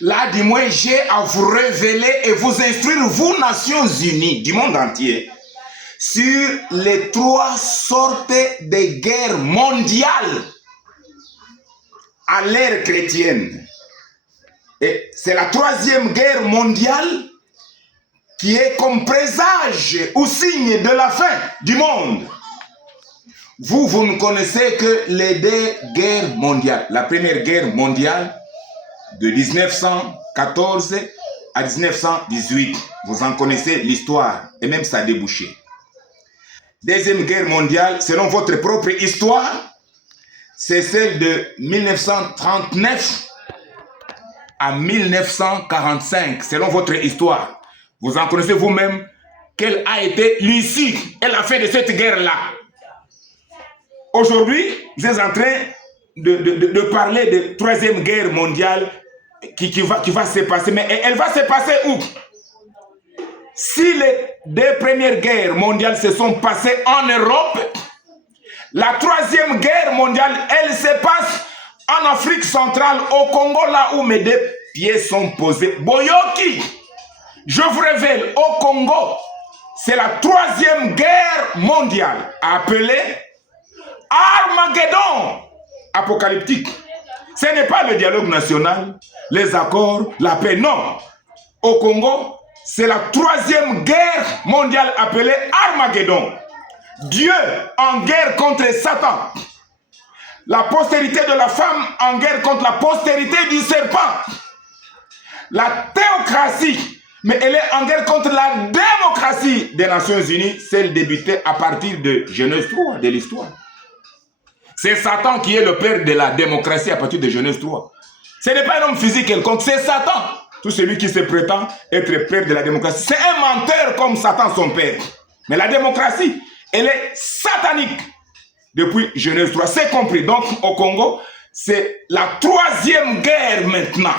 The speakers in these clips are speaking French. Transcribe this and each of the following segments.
Là, du moins, j'ai à vous révéler et vous instruire, vous, Nations Unies du monde entier, sur les 3 sortes de guerres mondiales à l'ère chrétienne. Et c'est la 3e guerre mondiale qui est comme présage ou signe de la fin du monde. Vous ne connaissez que les 2 guerres mondiales. La première guerre mondiale de 1914 à 1918. Vous en connaissez l'histoire et même sa débouchée. Deuxième guerre mondiale, selon votre propre histoire, c'est celle de 1939 à 1945, selon votre histoire. Vous en connaissez vous-même quelle a été l'issue et la fin de cette guerre-là. Aujourd'hui, vous êtes en train de parler de 3e guerre mondiale qui va se passer. Mais elle va se passer où? Si les 2 premières guerres mondiales se sont passées en Europe, la 3e guerre mondiale, elle se passe en Afrique centrale, au Congo, là où mes 2 pieds sont posés. Boyoki, je vous révèle, au Congo, c'est la 3e guerre mondiale, appelée Armageddon apocalyptique. Ce n'est pas le dialogue national, les accords, la paix, non. Au Congo, c'est la 3e guerre mondiale appelée Armageddon. Dieu en guerre contre Satan. La postérité de la femme en guerre contre la postérité du serpent. La théocratie, mais elle est en guerre contre la démocratie des Nations Unies, celle débutée à partir de Genèse 3, de l'histoire. C'est Satan qui est le père de la démocratie à partir de Genèse 3. Ce n'est pas un homme physique quelconque, c'est Satan. Tout celui qui se prétend être père de la démocratie, c'est un menteur comme Satan son père. Mais la démocratie, elle est satanique depuis Genèse 3. C'est compris. Donc au Congo, c'est la 3e guerre maintenant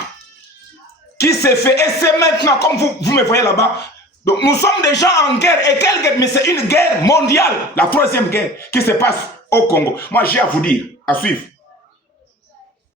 qui s'est fait. Et c'est maintenant, comme vous me voyez là-bas. Donc nous sommes déjà en guerre. Et quelle guerre? Mais c'est une guerre mondiale. La 3e guerre qui se passe au Congo. Moi j'ai à vous dire, à suivre.